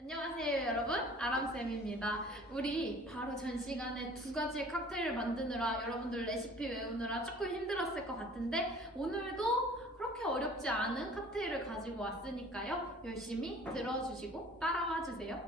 안녕하세요 여러분, 아람쌤입니다. 우리 바로 전 시간에 두 가지의 칵테일을 만드느라 여러분들 레시피 외우느라 조금 힘들었을 것 같은데 오늘도 그렇게 어렵지 않은 칵테일을 가지고 왔으니까요. 열심히 들어주시고 따라와 주세요.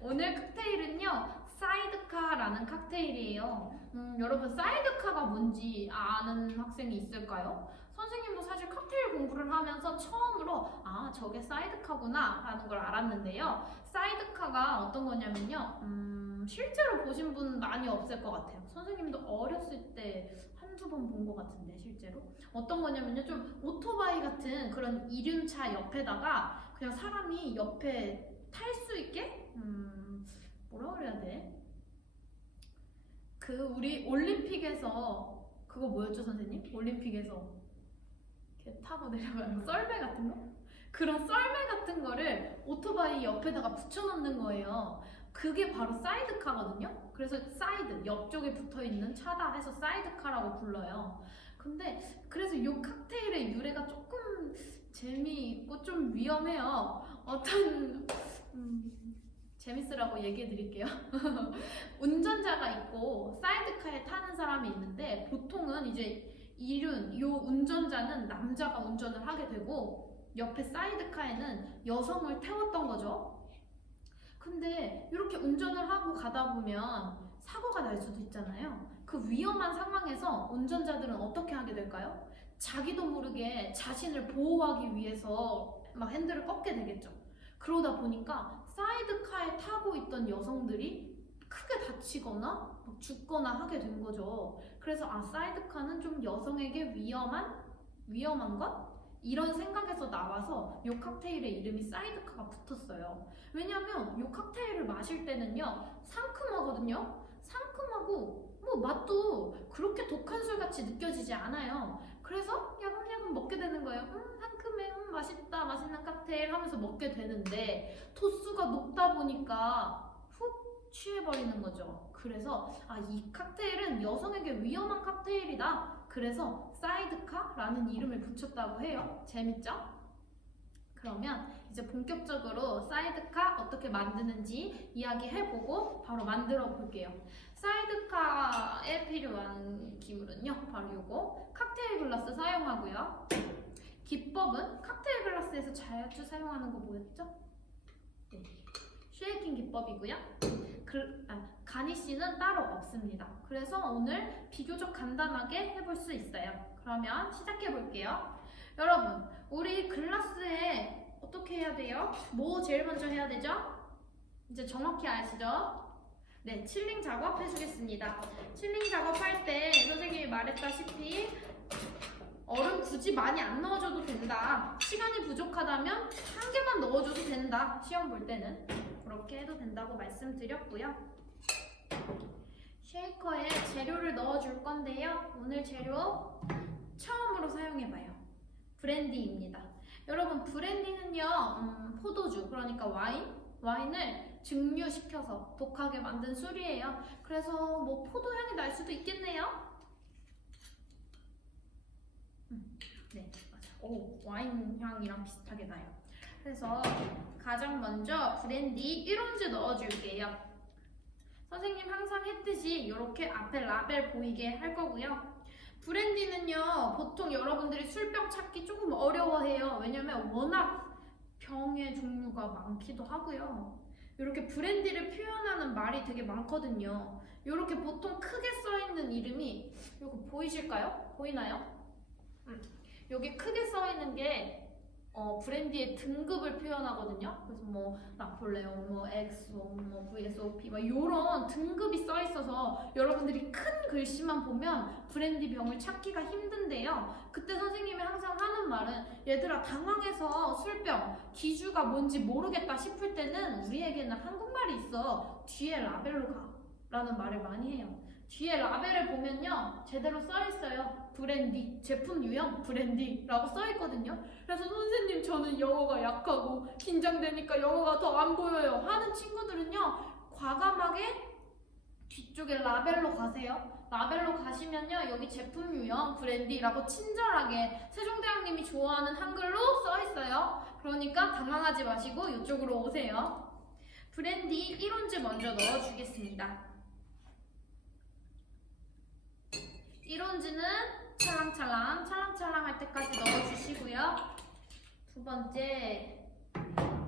오늘 칵테일은요, 사이드카라는 칵테일이에요. 여러분 사이드카가 뭔지 아는 학생이 있을까요? 선생님도 사실 칵테일 공부를 하면서 처음으로 저게 사이드카구나 라는 걸 알았는데요. 사이드카가 어떤 거냐면요, 실제로 보신 분 많이 없을 것 같아요. 선생님도 어렸을 때 한두 번 본 것 같은데 실제로 어떤 거냐면요, 좀 오토바이 같은 그런 이륜차 옆에다가 그냥 사람이 옆에 탈 수 있게 뭐라 그래야 돼? 우리 올림픽에서 그거 뭐였죠 선생님? 올림픽에서 이렇게 타고 내려가는 거, 썰매 같은 거? 그런 썰매 같은 거를 오토바이 옆에다가 붙여놓는 거예요. 그게 바로 사이드카거든요. 그래서 사이드, 옆쪽에 붙어있는 차다 해서 사이드카라고 불러요. 근데 그래서 이 칵테일의 유래가 조금 재미있고 좀 위험해요. 재밌으라고 얘기해 드릴게요. 운전자가 있고 사이드카에 타는 사람이 있는데 보통은 이제 요 운전자는 남자가 운전을 하게 되고 옆에 사이드카에는 여성을 태웠던 거죠. 근데 이렇게 운전을 하고 가다 보면 사고가 날 수도 있잖아요. 그 위험한 상황에서 운전자들은 어떻게 하게 될까요? 자기도 모르게 자신을 보호하기 위해서 막 핸들을 꺾게 되겠죠. 그러다 보니까 사이드카에 타고 있던 여성들이 크게 다치거나 죽거나 하게 된 거죠. 그래서 사이드카는 좀 여성에게 위험한 것? 이런 생각에서 나와서 이 칵테일의 이름이 사이드카가 붙었어요. 왜냐면 이 칵테일을 마실 때는요, 상큼하거든요. 상큼하고 맛도 그렇게 독한 술 같이 느껴지지 않아요. 그래서 야금야금 먹게 되는 거예요. 상큼해, 맛있다, 맛있는 칵테일 하면서 먹게 되는데 도수가 높다 보니까 훅 취해버리는 거죠. 그래서 이 칵테일은 여성에게 위험한 칵테일이다. 그래서 사이드카라는 이름을 붙였다고 해요. 재밌죠? 그러면 이제 본격적으로 사이드카 어떻게 만드는지 이야기해보고 바로 만들어 볼게요. 사이드카에 필요한 기물은요, 바로 요거 칵테일 글라스 사용하고요. 기법은 칵테일 글라스에서 자주 사용하는 거 뭐였죠? 네, 쉐이킹 기법이고요. 가니쉬는 따로 없습니다. 그래서 오늘 비교적 간단하게 해볼 수 있어요. 그러면 시작해 볼게요. 여러분, 우리 글라스에 어떻게 해야 돼요? 뭐 제일 먼저 해야 되죠? 이제 정확히 아시죠? 네, 칠링 작업 해주겠습니다. 칠링 작업할 때 선생님이 말했다시피 얼음 굳이 많이 안 넣어줘도 된다. 시간이 부족하다면 한 개만 넣어줘도 된다. 시험 볼 때는 그렇게 해도 된다고 말씀드렸고요. 쉐이커에 재료를 넣어줄 건데요. 오늘 재료 처음으로 사용해봐요. 브랜디입니다. 여러분, 브랜디는요, 포도주, 그러니까 와인을 증류시켜서 독하게 만든 술이에요. 그래서 포도향이 날 수도 있겠네요. 네, 맞아. 와인 향이랑 비슷하게 나요. 그래서 가장 먼저 브랜디 1온즈 넣어줄게요. 선생님 항상 했듯이 이렇게 앞에 라벨 보이게 할 거고요. 브랜디는요, 보통 여러분들이 술병 찾기 조금 어려워해요. 왜냐면 워낙 병의 종류가 많기도 하고요. 이렇게 브랜디를 표현하는 말이 되게 많거든요. 이렇게 보통 크게 써있는 이름이, 이거 보이실까요? 보이나요? 여기 크게 써있는 게 브랜디의 등급을 표현하거든요. 그래서 나폴레옹, 엑소, VSOP 이런 등급이 써있어서 여러분들이 큰 글씨만 보면 브랜디 병을 찾기가 힘든데요. 그때 선생님이 항상 하는 말은 얘들아, 당황해서 술병 기주가 뭔지 모르겠다 싶을 때는 우리에게는 한국말이 있어. 뒤에 라벨로 가 라는 말을 많이 해요. 뒤에 라벨을 보면요, 제대로 써있어요. 브랜디, 제품 유형 브랜디라고 써있거든요. 그래서 선생님, 저는 영어가 약하고 긴장되니까 영어가 더 안 보여요 하는 친구들은요, 과감하게 이쪽에 라벨로 가세요. 라벨로 가시면요. 여기 제품 유형 브랜디라고 친절하게 세종대왕님이 좋아하는 한글로 써 있어요. 그러니까 당황하지 마시고 이쪽으로 오세요. 브랜디 1온즈 먼저 넣어주겠습니다. 1온즈는 찰랑찰랑 할 때까지 넣어주시고요. 두 번째,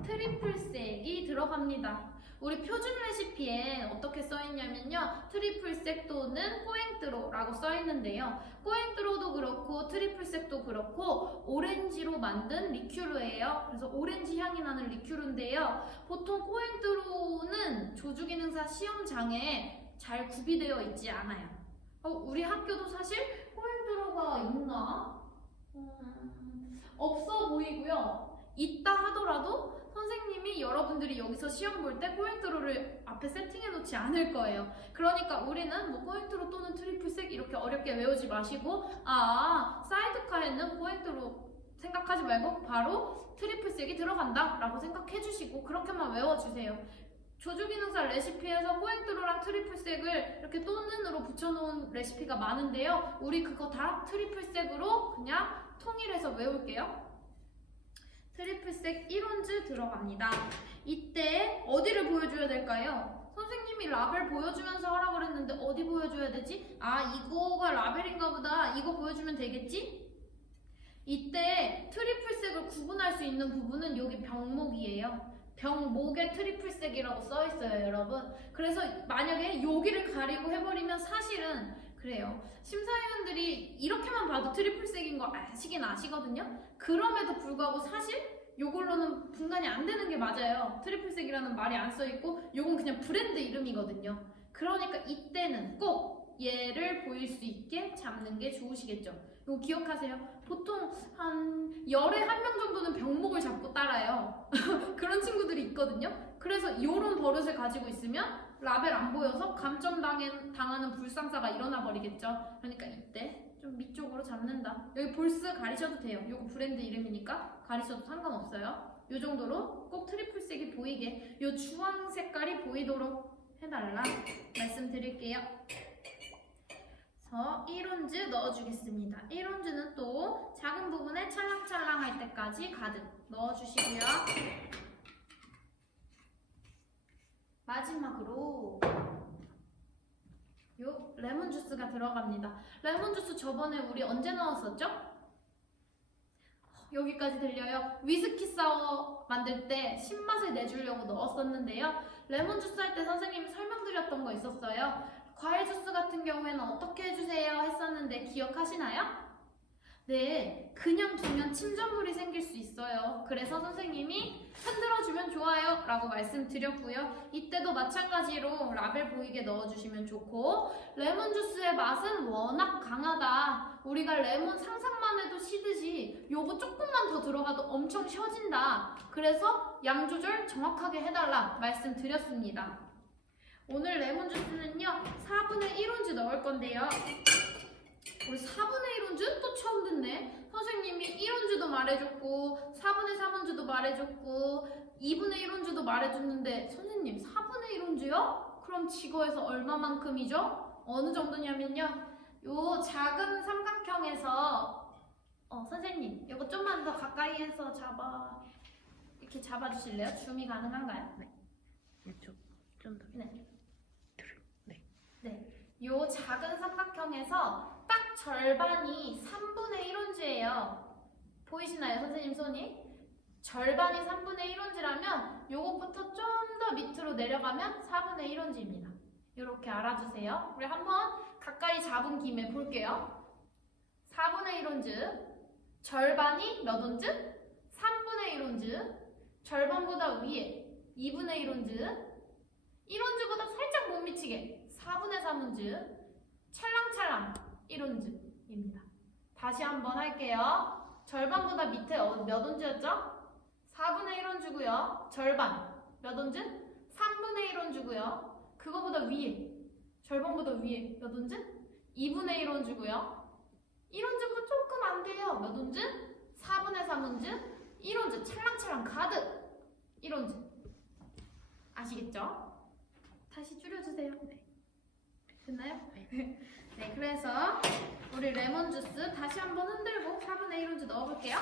트리플색이 들어갑니다. 우리 표준 레시피에 어떻게 써있냐면요. 트리플색 또는 꼬행뜨로라고 써있는데요. 꼬행뜨로도 그렇고 트리플색도 그렇고 오렌지로 만든 리큐르예요. 그래서 오렌지 향이 나는 리큐르인데요. 보통 꼬행뜨로는 조주기능사 시험장에 잘 구비되어 있지 않아요. 우리 학교도 사실 꼬행뜨로가 있나? 없어 보이고요. 있다 하더라도 선생님이 여러분들이 여기서 시험 볼 때 꼬행뜨로를 앞에 세팅해 놓지 않을 거예요. 그러니까 우리는 뭐 꼬행뜨로 또는 트리플색 이렇게 어렵게 외우지 마시고 사이드카에는 꼬행뜨로 생각하지 말고 바로 트리플색이 들어간다 라고 생각해 주시고 그렇게만 외워주세요. 조주기능사 레시피에서 꼬행뜨로랑 트리플색을 이렇게 또는으로 붙여놓은 레시피가 많은데요. 우리 그거 다 트리플색으로 그냥 통일해서 외울게요. 트리플색 1온즈 들어갑니다. 이때 어디를 보여줘야 될까요? 선생님이 라벨 보여주면서 하라고 그랬는데 어디 보여줘야 되지? 이거가 라벨인가 보다. 이거 보여주면 되겠지? 이때 트리플색을 구분할 수 있는 부분은 여기 병목이에요. 병목에 트리플색이라고 써있어요, 여러분. 그래서 만약에 여기를 가리고 해버리면 사실은 그래요. 심사위원들이 이렇게만 봐도 트리플색인 거 아시긴 아시거든요. 그럼에도 불구하고 사실 요걸로는 분간이 안 되는 게 맞아요. 트리플색이라는 말이 안 써있고 요건 그냥 브랜드 이름이거든요. 그러니까 이때는 꼭 얘를 보일 수 있게 잡는 게 좋으시겠죠. 이거 기억하세요. 보통 한 열에 한 명 정도는 병목을 잡고 따라요. 그런 친구들이 있거든요. 그래서 이런 버릇을 가지고 있으면 라벨 안 보여서 감점당하는 불상사가 일어나 버리겠죠. 그러니까 이때 좀 밑쪽으로 잡는다. 여기 볼스 가리셔도 돼요. 이거 브랜드 이름이니까 가리셔도 상관없어요. 이 정도로 꼭 트리플색이 보이게 이 주황 색깔이 보이도록 해달라 말씀드릴게요. 1온즈 넣어주겠습니다. 1온즈는 또 작은 부분에 찰랑찰랑 할 때까지 가득 넣어주시고요. 마지막으로 요 레몬 주스가 들어갑니다. 레몬 주스 저번에 우리 언제 넣었었죠? 여기까지 들려요. 위스키 사워 만들 때 신맛을 내주려고 넣었었는데요. 레몬 주스 할 때 선생님이 설명드렸던 거 있었어요. 과일 주스 같은 경우에는 어떻게 해주세요 했었는데 기억하시나요? 네, 그냥 두면 침전물이 생길 수 있어요. 그래서 선생님이 흔들어주면 좋아요 라고 말씀드렸고요. 이때도 마찬가지로 라벨 보이게 넣어주시면 좋고, 레몬 주스의 맛은 워낙 강하다. 우리가 레몬 상상만 해도 시드지 요거 조금만 더 들어가도 엄청 셔진다. 그래서 양 조절 정확하게 해달라 말씀드렸습니다. 오늘 레몬 주스는요 4분의 1온즈 넣을 건데요. 우리 4분의 1온즈? 또 처음 듣네. 선생님이 1온즈도 말해줬고 4분의 3온즈도 말해줬고 2분의 1온즈도 말해줬는데 선생님 4분의 1온즈요? 그럼 지거에서 얼마만큼이죠? 어느 정도냐면요 요 작은 삼각형에서 선생님 이거 좀만 더 가까이에서 이렇게 잡아주실래요? 줌이 가능한가요? 네. 이쪽 좀 더. 네. 네. 요 작은 삼각형에서 딱 절반이 3분의 1온즈예요. 보이시나요, 선생님 손이? 절반이 3분의 1온즈라면 요것부터 좀 더 밑으로 내려가면 4분의 1온즈입니다. 이렇게 알아주세요. 우리 한번 가까이 잡은 김에 볼게요. 4분의 1온즈, 절반이 몇 온즈? 3분의 1온즈, 절반보다 위에 2분의 1온즈, 1온즈보다 살짝 못 미치게 4분의 3온즈, 찰랑찰랑 1온즈입니다. 다시 한번 할게요. 절반보다 밑에 몇 온즈였죠? 4분의 1온즈고요. 절반 몇 온즈? 3분의 1온즈고요. 그거보다 위에, 절반보다 위에 몇 온즈? 2분의 1온즈고요. 1온즈보다 조금 안 돼요. 몇 온즈? 4분의 3온즈, 1온즈 찰랑찰랑 가득 1온즈. 아시겠죠? 다시 줄여주세요. 네. 됐나요? 네. 네, 그래서 우리 레몬 주스 다시 한번 흔들고 4분의 1 온즈 넣어볼게요.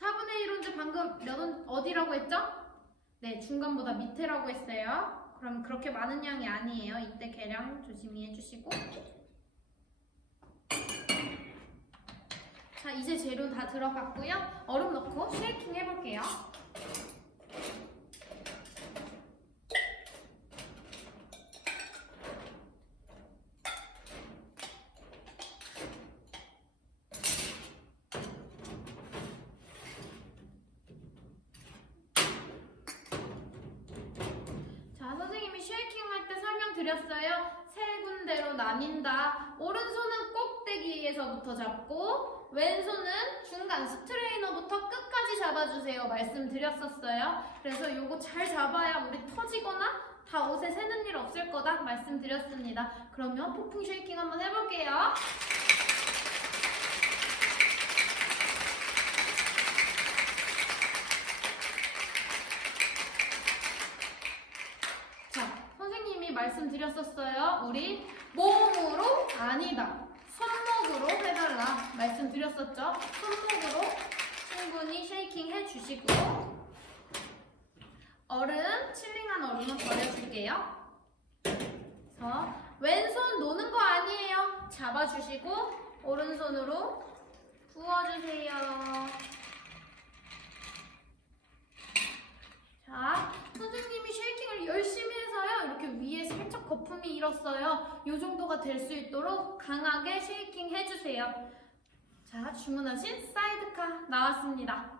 4분의 1 온즈 방금 어디라고 했죠? 네, 중간보다 밑에라고 했어요. 그럼 그렇게 많은 양이 아니에요. 이때 계량 조심히 해주시고. 자, 이제 재료 다 들어갔고요. 얼음 넣고 쉐이킹 해볼게요. 자, 선생님이 쉐이킹 할 때 설명드렸어요. 세 군데로 나뉜다. 오른손은 꼭대기에서부터 잡고 왼손은 중간 스트레이너부터 끝까지 잡아주세요. 말씀드렸었어요. 그래서 요거 잘 잡아야 우리 터지거나 다 옷에 새는 일 없을 거다 말씀드렸습니다. 그러면 폭풍 쉐이킹 한번 해볼게요. 자, 선생님이 말씀드렸었어요. 우리 몸으로 아니다. 손목으로 해달라. 말씀드렸었죠. 손목으로 충분히 쉐이킹 해주시고 얼음, 칠링한 얼음은 버려줄게요. 그래서 왼손 노는 거 아니에요. 잡아주시고 오른손으로 부어주세요. 자, 선생님이 쉐이킹을 열심히 해서요. 이렇게 위에 살짝 거품이 일었어요. 이 정도가 될 수 있도록 강하게 쉐이킹 해주세요. 자, 주문하신 사이드카 나왔습니다.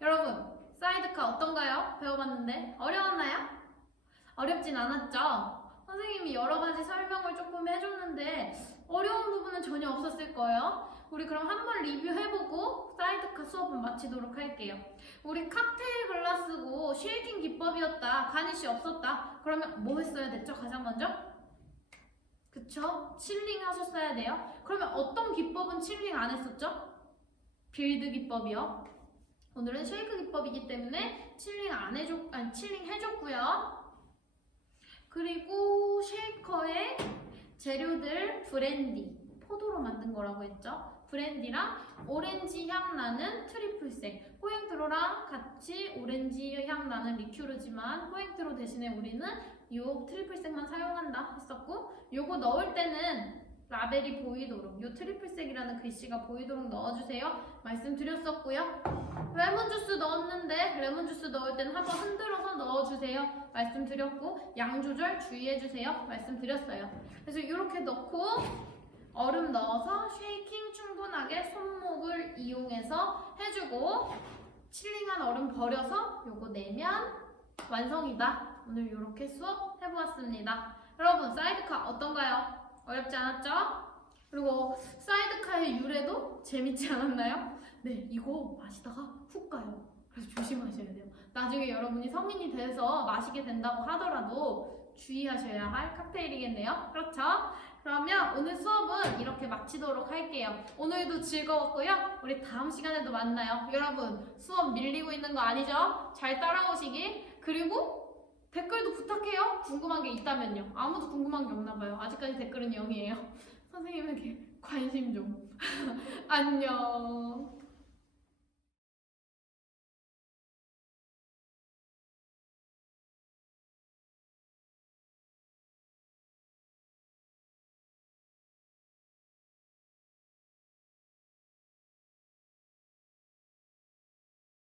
여러분, 사이드카 어떤가요? 배워봤는데 어려웠나요? 어렵진 않았죠? 선생님이 여러 가지 설명을 조금 해줬는데 어려운 부분은 전혀 없었을 거예요. 우리 그럼 한번 리뷰해보고 사이드카 수업은 마치도록 할게요. 우리 칵테일 글라스고 쉐이킹 기법이었다. 가니쉬 없었다. 그러면 뭐 했어야 됐죠? 가장 먼저? 그쵸? 칠링 하셨어야 돼요. 그러면 어떤 기법은 칠링 안 했었죠? 빌드 기법이요. 오늘은 쉐이크 기법이기 때문에 칠링 해줬고요. 그리고 쉐이커의 재료들 브랜디, 포도로 만든 거라고 했죠. 브랜디랑 오렌지 향 나는 트리플색, 포행트로랑 같이 오렌지 향 나는 리큐르지만 포행트로 대신에 우리는 이 트리플색만 사용한다 했었고, 요거 넣을 때는 라벨이 보이도록, 요 트리플색이라는 글씨가 보이도록 넣어주세요. 말씀드렸었고요. 레몬 주스 넣었는데 레몬 주스 넣을 때는 한번 흔들어서 넣어주세요. 말씀드렸고, 양 조절 주의해주세요. 말씀드렸어요. 그래서 이렇게 넣고 얼음 넣어서 쉐이킹 충분하게 손목을 이용해서 해주고 칠링한 얼음 버려서 요거 내면 완성이다. 오늘 이렇게 수업 해보았습니다. 여러분, 사이드카 어떤가요? 어렵지 않았죠? 그리고 사이드카의 유래도 재밌지 않았나요? 네, 이거 마시다가 훅 가요. 그래서 조심하셔야 돼요. 나중에 여러분이 성인이 돼서 마시게 된다고 하더라도 주의하셔야 할 칵테일이겠네요. 그렇죠? 그러면 오늘 수업은 이렇게 마치도록 할게요. 오늘도 즐거웠고요. 우리 다음 시간에도 만나요. 여러분, 수업 밀리고 있는 거 아니죠? 잘 따라오시기. 그리고 댓글도 부탁해요. 궁금한 게 있다면요. 아무도 궁금한 게 없나 봐요. 아직까지 댓글은 0이에요. 선생님에게 관심 좀. 안녕.